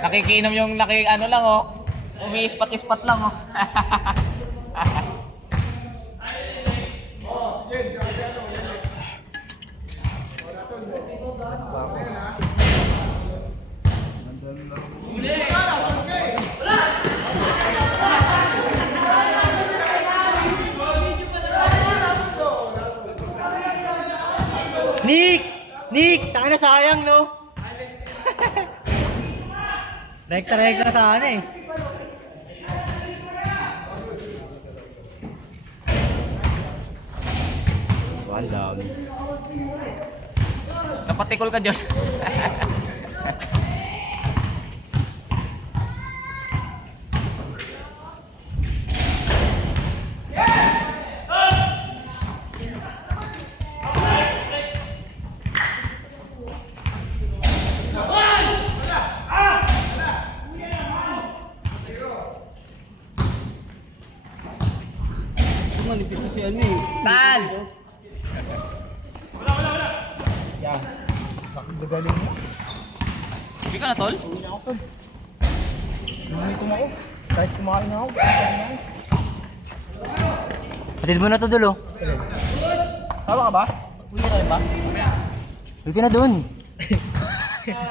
Nakikinom yung ano lang oh. Umiispat-ispat lang oh. Nick! Taka na sayang, no? Rekta sana eh. Walang. Napatikol ka dyan. Manipis na si ano eh. Tal! Yan. Nakagagaling mo. Hindi ka na tol? Uwi na ako, tol. Lumitom ako. Kahit kumain na ako. Hatid mo na to, Dulo. Tama ka ba? Uwi na tayo ba? Uwi ka na dun.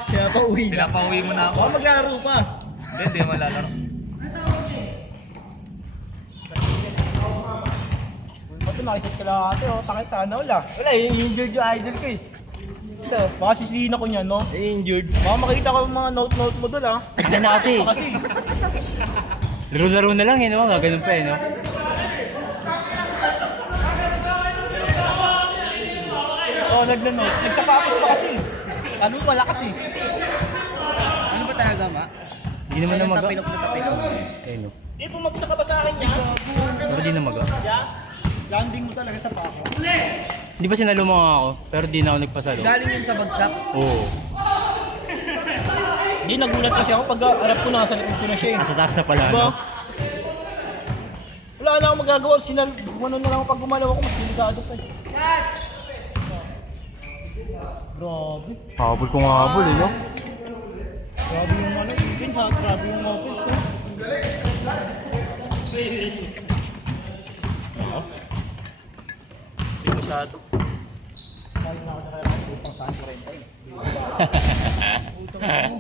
Kaya pa uwi na. Pinapauwi mo na ako. Baka maglalaro pa. Hindi malalaro. Ito, nakisat ka lang ate, oh. Takit sana wala. Wala, injured yung idol ko eh. Ito, baka sisihin ako niyan, no? Injured. Baka makita ko yung mga note-note mo doon, ah. Kasi na kasi. Laro-laro na lang eh, no? Ganun pa eh, no? Oh, nagna-notes. Nagsapatos pa kasi. Ano malakas eh. Ano ba talaga ma? Hindi naman na maga. Tapilok na tapilok. Eh, no? Di, pumagsa ka ba sa akin yan? Pero di na maga. Yeah? Landing mo talaga sa pako. Di ba sinalo mo nga ako? Pero di na ako nagpasalo. Galing yun sa bagsak. Oo. Hindi, nagulat kasi ako pag harap ko na, sa likod ko na siya eh. Nasa taas na pala, Diba? no? Wala na akong magagawa. Gumano na lang ako pag gumalaw ako, mas delikado pa eh. Grabe. Habol kung habol, eh, no? Grabe yung ano, defense ha. Grabe yung offense ha. Hindi masyado. Kaya na ako na kaya utang saan ko rin tayo. Utang mo.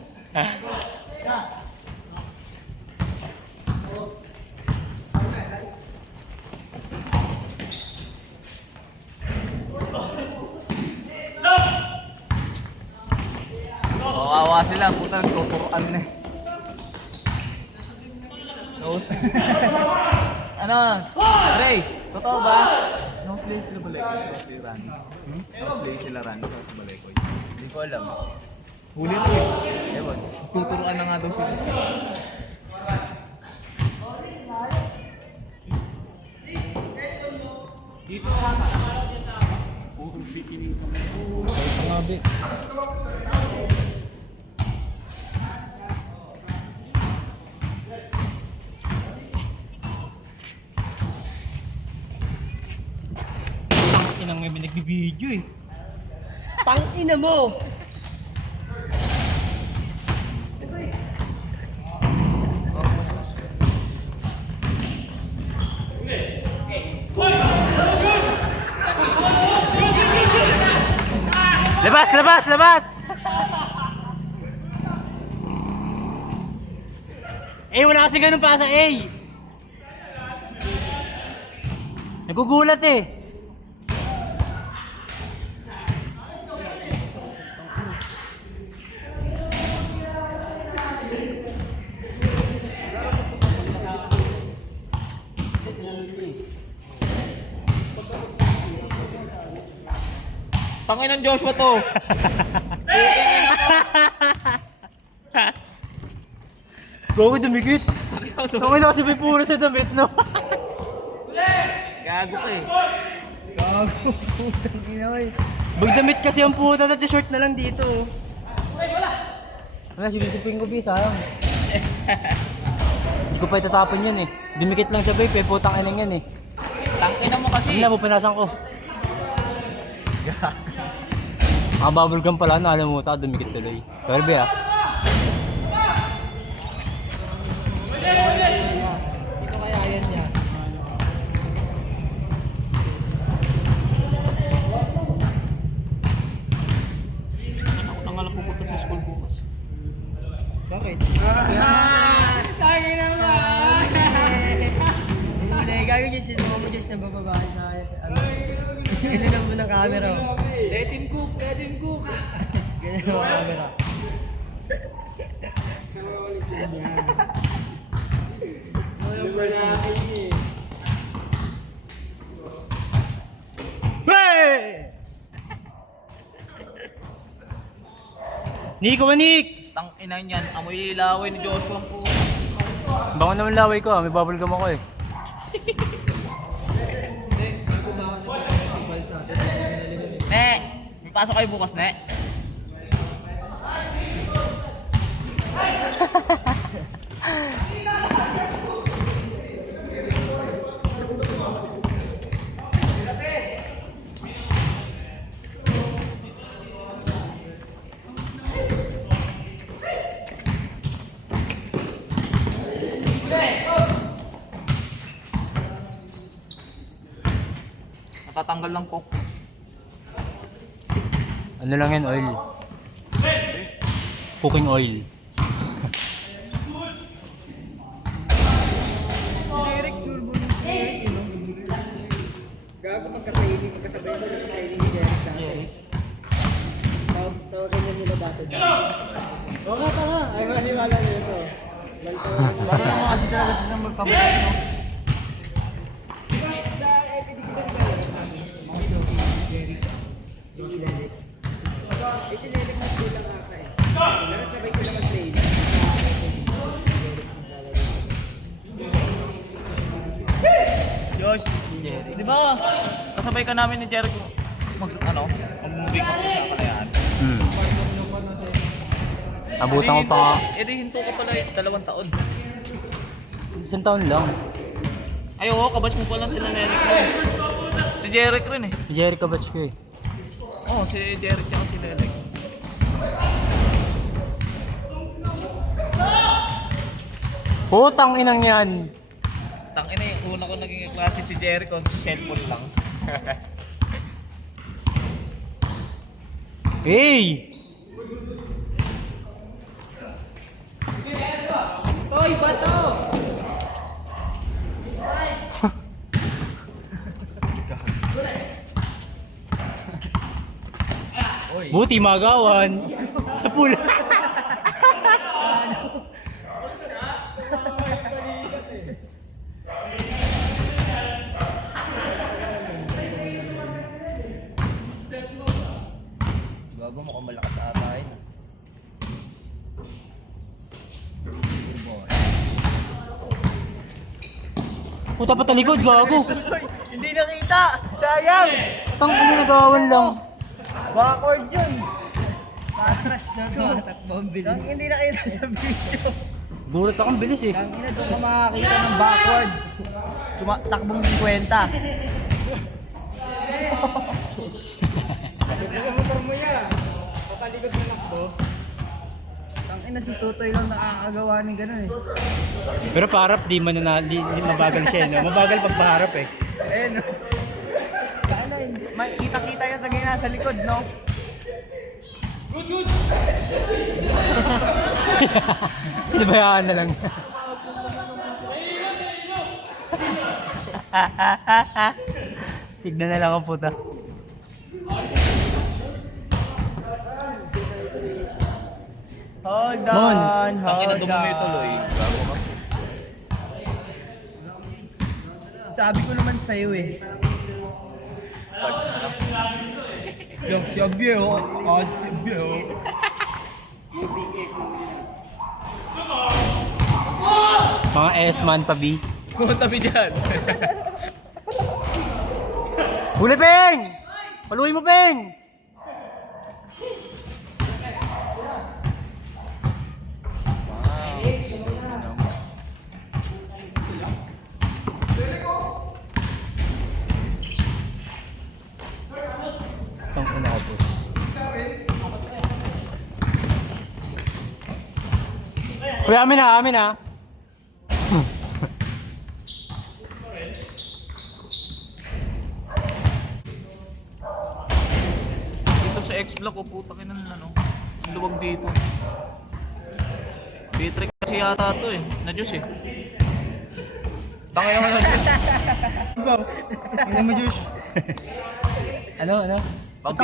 Kawawa sila, puta tuturuan na. Nose. Ano? Ray, totoo ba? Nose sila Balekoy, nose Rani. Nose sila Rani sa Balekoy. Hindi ko alam. Huli ito eh. Ewan, tuturuan na nga daw sila. Dito ka. Grabe. Inang may nagbibideo eh. Tangina mo! Labas! Eh, wala kasi ganun pa sa A. Nagugulat eh. Tangin ng Joshua to. Gogo dumikit. Tungin kasi may puro sa damit, no? Gago ka eh. Gago, putang ina eh. Magdamit kasi ang puta at short na lang dito. Wala, sinisipin ko bis, sayang. Hindi ko pa itatapon yun eh. Dumikit lang sa vape eh, putang inang yan eh. Tangin mo kasi. Hindi na, pupanasan ko. Bubble gum pala, nakalimutan ka, dumikit tuloy. Sorry ba? Sino kaya yan niya? Ako nang alam pupunta sa school bukas. Bakit? Lagi naman! Hindi, gagawin niya sila mo just na bababahan na ano. Ganun lang mo ng camera. Let him cook! Let him cook! Ganun lang ang camera. Nico Manik! Tang ina niyan, amoy ilaway ni Joshua po. Bango naman laway ko, may bubble gum ako eh. Ne! May pasok kayo bukas, Ne? Natatanggal lang po. Ano lang yan, oil? Cooking oil. Gago magkakainin, magkasabay mo lang sa training ni Derek dati. Tawagan niya nila dati. Oo nga, tama. Ay, maniwala niyo ito. Para naman kasi talaga sila magkamukha, no? Eh, si Derek mas bilang ata eh. Pero sabay sila mag-train. Josh, di ba? Kasabay ka namin ni Jericho mag-movie ka sa Kalayaan. Abutan ko pa nga. Edi hinto ka pala 2 taon. Isang taon lang. Ay, oo, kabatch mo pala sila ni Eric rin. Si Jeric rin eh. Si Jerry kabatch ko eh. Oo, si Jeric tsaka si Lelek. Putang inang yan. Tangina yung una ko naging klase si Jericho, si cellphone lang. Hey! Hoy, bato! Buti magawan. Sa pool. Gago mo kung malakas sa atay. Puta pa talikod, gago. Hindi nakita! Sayang! Tang ina nagawan lang. Backward yun! Patras na tumatakbo ang bilis. Hindi nakita sa video. Gulat akong bilis eh. Ang ina, doon ka makakita ng backward. Takbong 50. Motor mo yan. Papalikod mo nakbo. Ang ina, si Tutoy lang nakakagawa ng gano'n eh. Pero parap di mabagal siya eh, no? Mabagal pag paharap eh. Ayun. Ano, may kita-kita yung tagay nasa likod, no? Pinabayaan na lang. Signan na lang ang puta. Hold Mon. on, Tangina hold dumumi tuloy. on. Gago ka. Sabi ko naman sa'yo eh. Cards na lang. Yung sabi oh. Sabi oh. Mga S-man pa B. Pumunta tabi dyan. Huli, Peng! Paluin mo, Peng! Tang ina ko po. Uy, amin ha. Dito sa X-Block, oh, puta ka ng ano. Ang luwag dito. B-Trick kasi yata to eh. Na-juice eh. Tangay naman na-juice. Hindi mo, Josh. Ano? Pang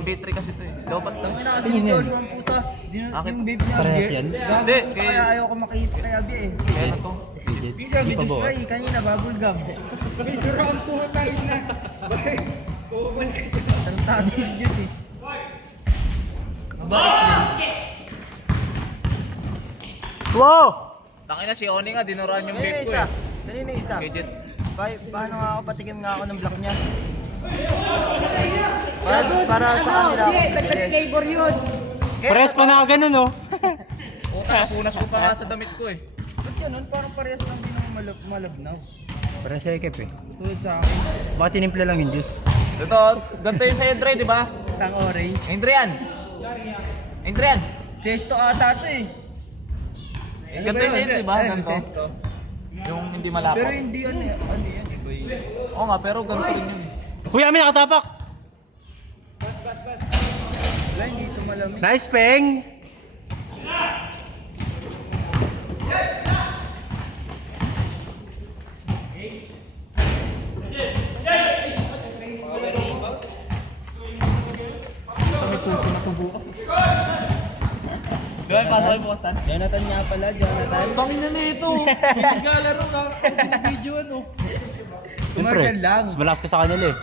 B-Trick kasi to eh. Dapat to. Tangin na kasi Tingin ni yan. Joshua ang puta. Bakit? Yung babe niya. Parehas Abi. yan? Hindi, Kaya ayaw ko makita kay Abi eh. Kaya na to. Di sabi pa Diyos ba? Ray, kanina bubble gum. Pero ang puta ina. Tarantado yun eh. Wow! Tangin na si Oni nga, dinuraan yung Kanina vape ko isa. eh. Kanina isa. Gadget. Paano nga ako patikim nga ako ng block niya? Para sa kanila ako. flavor yun. Pares pa na ganun, oh. Puta, napunas ko pa nga sa damit ko eh. Ba't ganun? Parang parehas lang din ako malabnaw. Pares sa ekip, eh. Tulad sa akin. Baka tinimpla lang yung juice. Ito, ganito yun sa'yo, Dre, di ba? Tang orange. Adrian! Adrian! Zesto ata to eh. Ganito yun sa'yo, di ba? Ano, Ganito. Zesto? Yung hindi malapot. Pero hindi ano yan, iba yun. Oo nga, pero ganito rin yun eh. Uy, amin nakatapak! Wala, hindi ito malamig. Nice, Peng! May tuto na to bukas. Gawin, pasok kayo bukas, Tan. Jonathan nga pala, Jonathan. Bangin na na ito. Naglalaro ka. Video ano. Commercial lang. Mas malakas ka sa kanila, eh.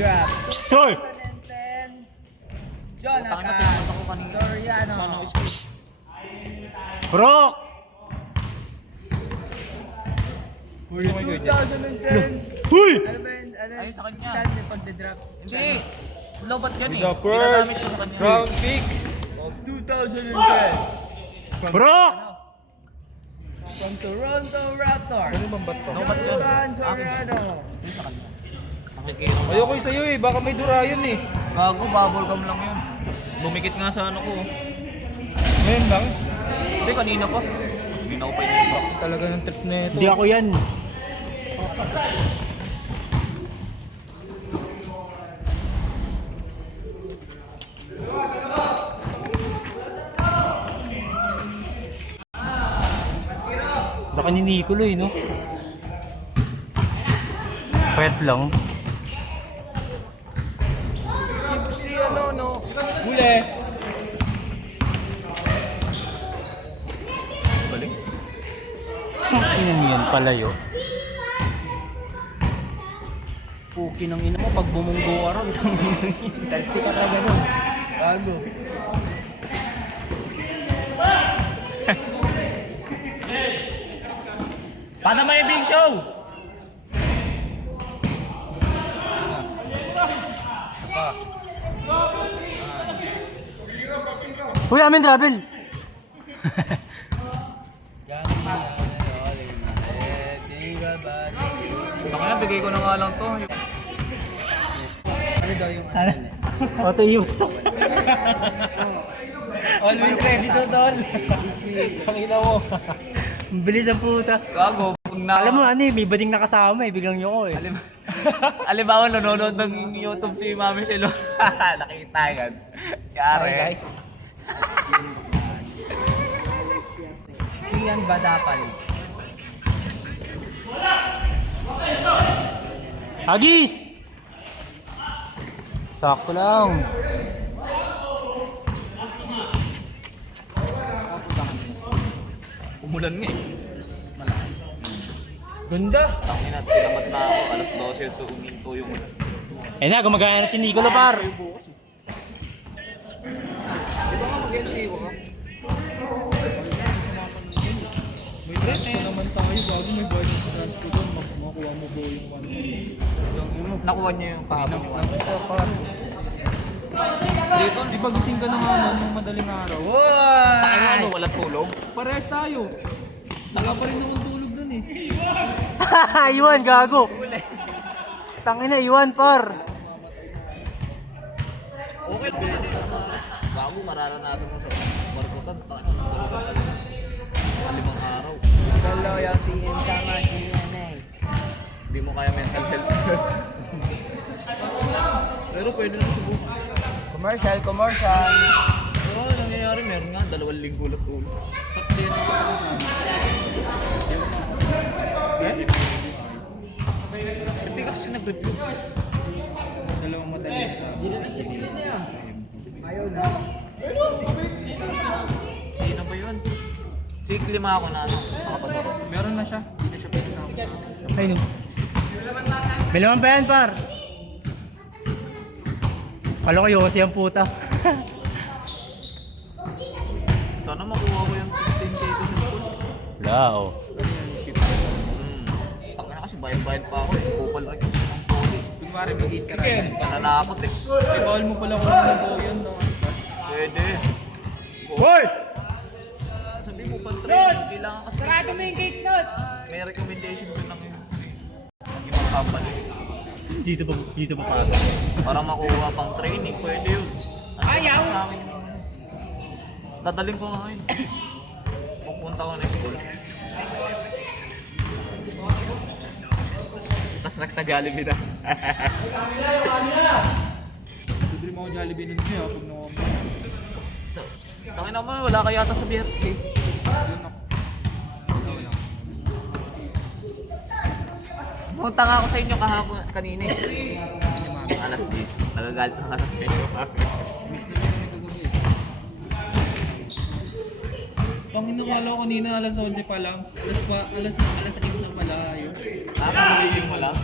Drop. Stoy! 2010. Jonathan. Tangin na, pinunta ko kanina. Soriano. Sana ako school. Brock! 2010. Huy! Ano ba yun? Ano Ayun sa kanya. Saan yung pagdadrop? Hindi. Lobat yan eh. The Ginagamit ko sa kanya. round pick of 2010 Brock! from Toronto Raptors. Ano bang bato? Lobat yan. Jonathan Soriano. Ayun sa kanya. Nakikita ko. Ayoko yung sa'yo eh, baka may durayon eh. Gago, bubble gum lang yun. Bumikit nga sa ano ko. Ngayon lang? Hindi, kanina pa. Hindi na ako pa inibox. Talaga ng trip na ito. Hindi ako yan. Baka ni Nicolo, eh, no? Pwet lang. Si ano, no? Huli. Balik. Ina yan, palayo. Puki ng ina mo pag bumunggo ka ron. Talsi ka talaga nun. Bago. Pasa mo yung big show! Uy, amin travel! Baka na, bigay ko na nga lang to. Ano daw yung ano? Auto yung stocks. Always ready to doll. Pangina mo. Ang bilis ang puta. Gago, pag na... Alam mo ano eh, may bading nakasama eh, biglang yoko eh. Alimbawa, nanonood ng YouTube si Mami Shelo. Nakita yan. Yari. Ian Badapal. Agis! Sakto lang. Umulan nga eh. Ganda. Tangin na, tinamat na ako. Alas 12 ito, uminto yung... Eh na, gumagana na si Nicolo par. Di ba nga mag-eno ka? May transpo naman tayo bago may budget sa transpo doon. Makuha mo ba yung one? Nakuha niya yung kahapon. Dito, di ba gising ka na nga ng madaling araw? Tangin na ano, walang tulog. Parehas tayo. Wala pa rin akong tulog dun eh. Iwan, gago. Tangina, Iwan par. Okay, Bago mararanasan mo sa markutan, tayo na 5 araw. The loyalty and tama DNA. Hindi mo kaya mental health. Pero pwede na subukan. Commercial. Oo, nangyayari meron nga, 2 linggo lang ulo. Tatlo na ako sa hindi kasi nag-review. Dalawang madali na sa sino ba yun? Sig 5 ako na ano, makapasaro. Meron na siya. Hindi siya pwede sa akin. Ay, no. May laman pa yan, par. Kala ko yung kasi ang puta. Sana makuha ko yung 15K ko sa school. Wala, oh. Taka na kasi bayad-bayad pa ako eh. Kupal rin yung mga poli. Kunwari may 8 ka rin. Nananakot eh. Ay, bawal mo pala kung ano po yun. Pwede. Hoy! Sabi mo pa training, kailangan kasi. Sarado mo yung gate note. May recommendation ko lang yun. Ang ibang company. Dito pa pasok. Para makuha pang training, pwede yun. Ayaw. Sa akin yun. Dadaling ko nga yun. Pupunta ko na yung school. Tapos nagta-Jollibee na. Bibili mo ako Jollibee nun siya pag nakuha mo. So, tangin naman, wala ka yata sa BRC. Pumunta nga ako sa inyo kahapon kanina eh. Alas 10. Nagagalit na nga sa inyo. Tangin na wala ko kanina, alas 11 pa lang. Alas 6 na pala yun. Nakakamagising mo lang.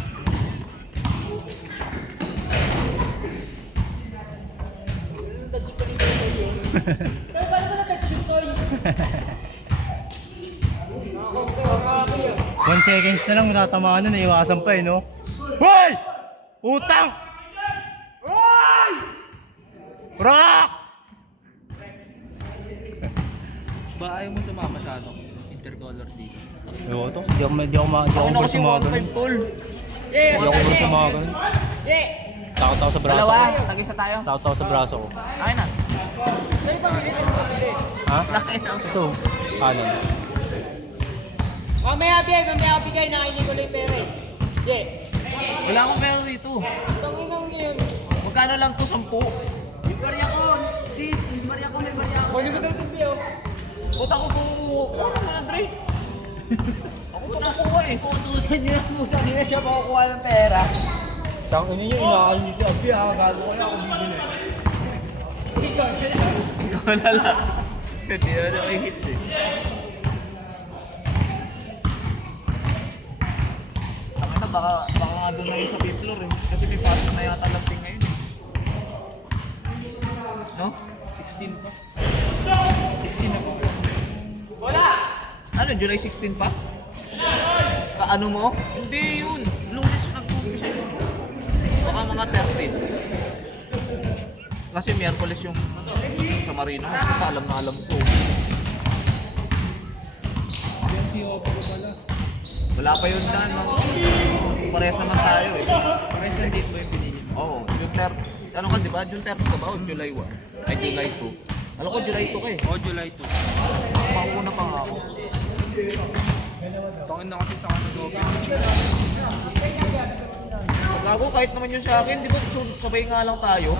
One seconds na lang, natatamaan na, naiwasan pa eh, no? Hoy! Utang! Hoy! Rock! Ba ayaw mo sumama masyado? Intercolor dito. Ayoko to, di ako Ako bro sa mga ganun. 1.5 tol. Di ako bro sa mga ganun. Takot ako sa braso ko. Tag-isa tayo. Takot ako sa braso ko. Akin na. Sa'yo pamili kasi pamili. Ha? Nakain na. Ito. Kanan. Mamaya bigay na kainin ko lang yung pera eh. Che. Wala akong meron dito. Tanginang yun. Magkano lang to? 10? Yung barya ko. Sis, yung barya ko, may barya ko. Pwede ba ito ito, Bio? Puta ko kumukuha. Kuha mo na, Dre. Ako to nakuha eh. Kutusan niyo na puta. Hindi na siya makukuha ng pera. Tangin ninyo, inaakal niyo si Abby ha. Gago ko na ako bibili. Ikaw na lang. Hindi na may hits eh. Tangin na, baka nga doon na yung sa fifth floor eh. Kasi may pasok na yata lanting ngayon eh. No? 16 pa. 16 na pa. Wala! Ano, July 16 pa? Kaano mo? Hindi yun. Lunes nag-umpisa yun. Baka mga 13. Kasi Miyerkules yung sa Marino. Basta alam na alam ko. BMCO pa ko pala. Wala pa yun dyan. Parehas naman tayo eh. Kahit na date ba yung pinili mo? Oo, June 30. Ano ka diba? June 30 ka ba o July 1? Ay, July 2. Alam ko July 2 ka eh. O, July 2. Mauna pa nga ako. Tangin na kasi sa kanila doble. Gago, kahit naman yun sa akin, di ba sabay nga lang tayo?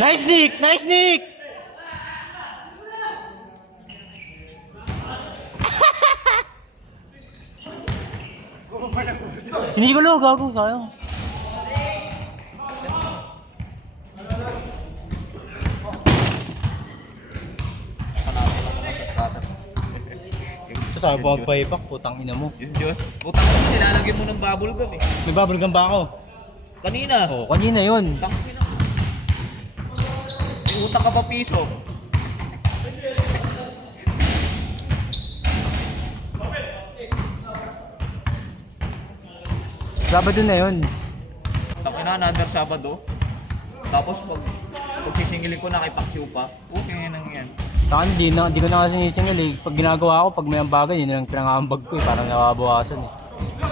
Nice Nick! Nice Nick! Hindi ko lo, gago, sayang. Panalo ko lang naman sa scatter. Ito sabi po magpaipak, putang ina mo. Yung Diyos. Putang ko, nilalagyan mo ng bubble gum eh. May bubblegum ba ako? Kanina. Oo, kanina yun. Tangin na. May utang ka pa piso. Sabado na yun. Tangin na, another Sabado. Tapos pag sisingilin ko na kay Paksiw pa, okay na yan. Takan, di ko na kasi sinisingil eh. Pag ginagawa ko, pag may ambagan, yun lang pinangambag ko eh. Parang nababawasan eh.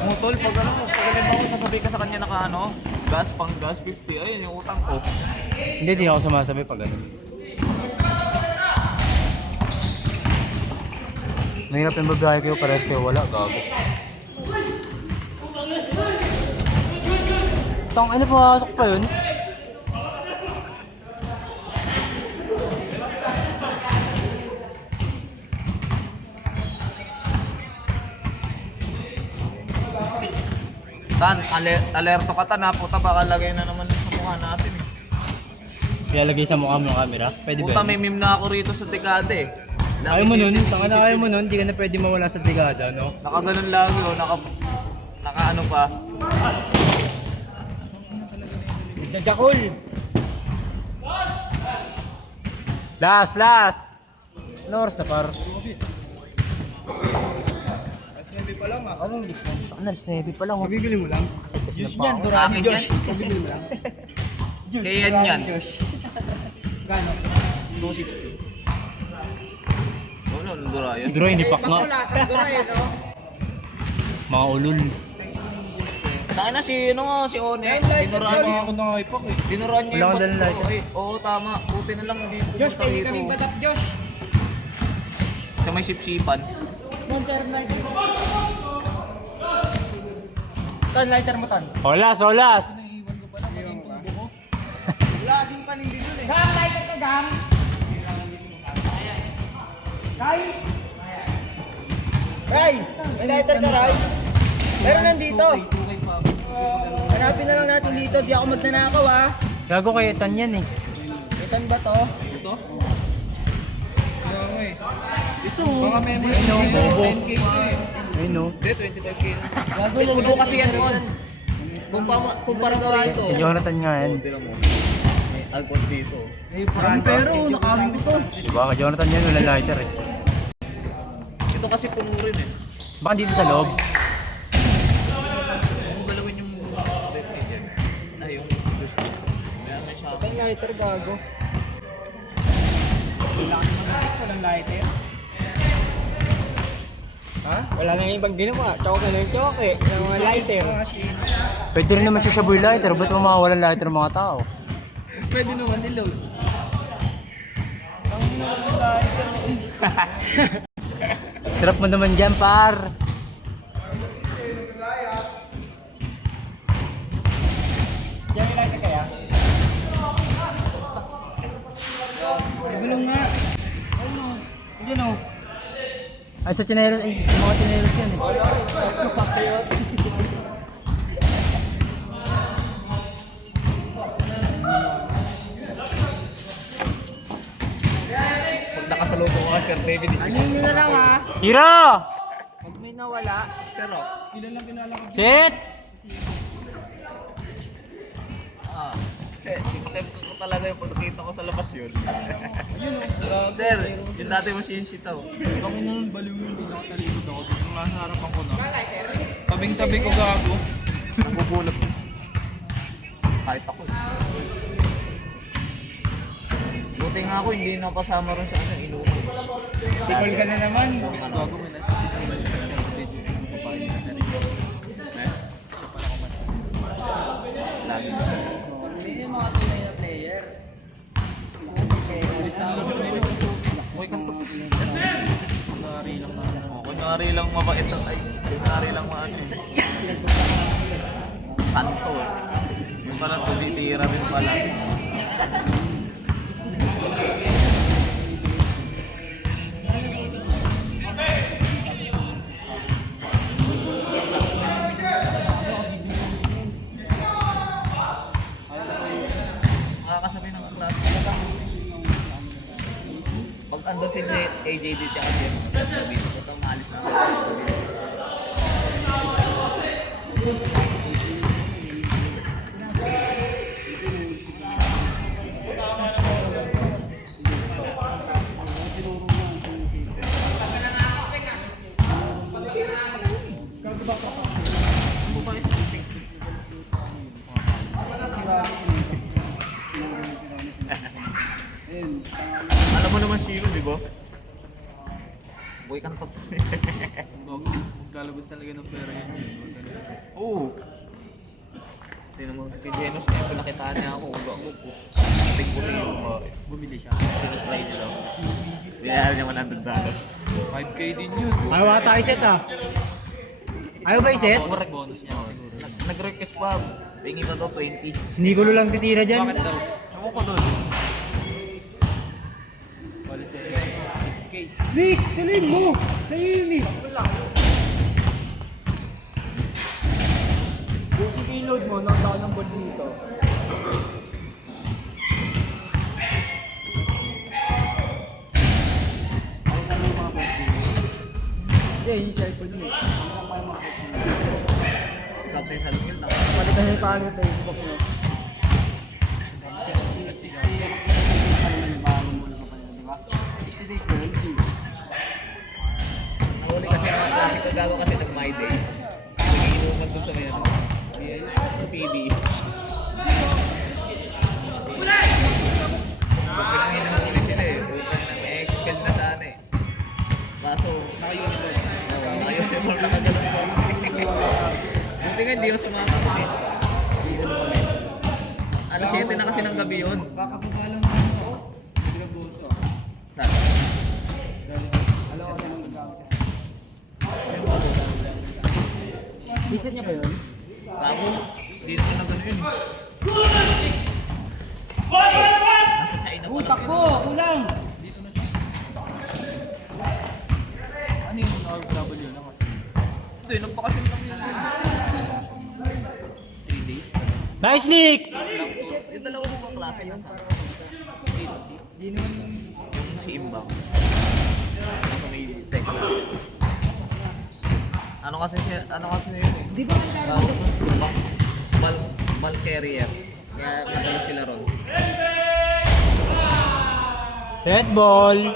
mo tol, pag ano, pag halimbawa sasabihin ka sa kanya na ano, gas pang gas 50, ayun yung utang ko. Hindi, di ako sumasabi pag ganun. Mahirap yung babae kayo, parehas kayo wala, gago. Tang, ano, pumasok pa yun? Tan, alerto ka tan ha, puta baka lagay na naman sa mukha natin eh. Ilalagay sa mukha mo yung camera? Pwede Puta ba may yun? meme na ako rito sa dekada eh. Ayaw mo nun, tanga na ayaw mo nun, di ka na pwede mawala sa brigada, no? Nakaganon lagi oh, naka ano pa. Nagjakul! Last! Ano oras na par? Anong discount? Ano, alas 9 pa lang. Mabibili mo lang? Juice niyan, Akin yan. Mabibili mo lang? Kaya yan. Gano? 260. Wala, nandura yan. Dura, hindi pak nga. Mga ulul. Taka na si, ano nga, si One. Dinuraan niya. na ipak eh. Dinuraan niya Wala yung akong dalang bato ko lighter. eh. Oo, tama. Buti na lang hindi Josh, pumunta pwede rito. kaming badap, Josh. Sa may sipsipan. Tan, lighter mo tan. Olas! Gam, lighter ka, Gam. Ray! May lighter ka, Ray? Meron nandito. Hanapin na lang natin dito. Di ako magnanakaw, ha? Gago kay Tan yan eh. Itan ba to? Ito? Ito. Mga memory. Bobo. 10K ito eh. Ayun no. Hindi, 25K na. Puno kasi yan, Mon. Kumpara mo rito. Si Jonathan nga yan. Tignan mo. May alcohol dito. Pero, nakawin ko to. Diba? Kay Jonathan yan, wala lighter eh. Ito kasi puno rin eh. Baka dito sa loob. Ano galawin yung birthday dyan? Ay, yung gusto. Kaya may siya. May lighter, gago. Walang lighter. Ha? Wala na yung ibang ginawa. Choke na yung choke eh. Yung mga lighter. Pwede rin naman siya sa boy lighter. Ba't mawawalan lighter ng mga tao? Pwede naman i-load. Sarap mo naman dyan, par. Gulong nga. Ayun o. Ay, sa chineros, ay, sa mga chineros yan eh. Pag nakasalubong ko ka, Sir David. Ano nyo na lang, ha? Hira! Pag may nawala, Sir, oh. Sit! Ah. Tempo ko talaga yung pagkakita ko sa labas yun. Sir, yung dati machine sheet ako. kami na nung baliw yung pinakatalikod ako. Dito nga sa harapan ko na. Tabing-tabi ko gago. Nabubulot. Kahit ako eh. Buti nga ako, hindi napasama rin sa ano, inuman. Tikol ka na naman. Gago, may nasa dito naman yung video. Papain na sa rin. Eh? Siya pala kumansa. Lagi na. Yung mga tunay na player. Uy, kanto. Kunwari lang na. Kunwari lang mabait at ay. Kunwari lang maano eh. Santo eh. Yung pala tumitira rin pala. Makakasabi ng klase. Pag andun si AJ dito kasi dito ko itong maalis na. Alam mo naman sino, di ba? Boy kantot. Lalabas talaga ng pera yun. Oo. Tingnan mo, si Genos na yung pinakitaan niya ako. Ulo ako po. Tingin ko rin yung Bumili siya. Tinisry nila ako. Sinayari niya $100. 5K din yun. Ayaw ata i-set ah. Ayaw ba i-set? Correct bonus niya siguro. Nag-request pa. Tingin pa daw 20. Hindi ko lang titira dyan. Bakit daw? Ewan ko doon. Wala siya 6K. Nick! Salim mo! Sa'yo yun eh! Yung si payload mo, nasa ng board dito. Hindi, yung cellphone niya. Si Captain Salukil na. Palitan yung paano sa Facebook nyo. 60. Nahuli kasi yung mga klase kagawa kasi ng My Day. Nagiinuman doon sa kanya. Sa TV. Pinanginan ulit sila eh. May expelled na sana eh. Kaso, naka-uniform nakagalang ko. Buti nga hindi ako sumama kami. Iwan kami. Alas 7 na kasi ng gabi yun. Kakapapalang mo ako. Saan? Visit niya ba yun? Gago, hindi naman na gano'n yun. Nasa China pa lang. Takbo! Kulang! Ano yung OFW na kasi? Hindi, nagpakasin lang yun. 3 days. Nice, Nick! Yung dalawa mo bang klase na sa Yung si Imbang. Nasa may Texas. Ano kasi yun eh? Di ba ang Ball carrier. Kaya madalas sila ron. Set ball!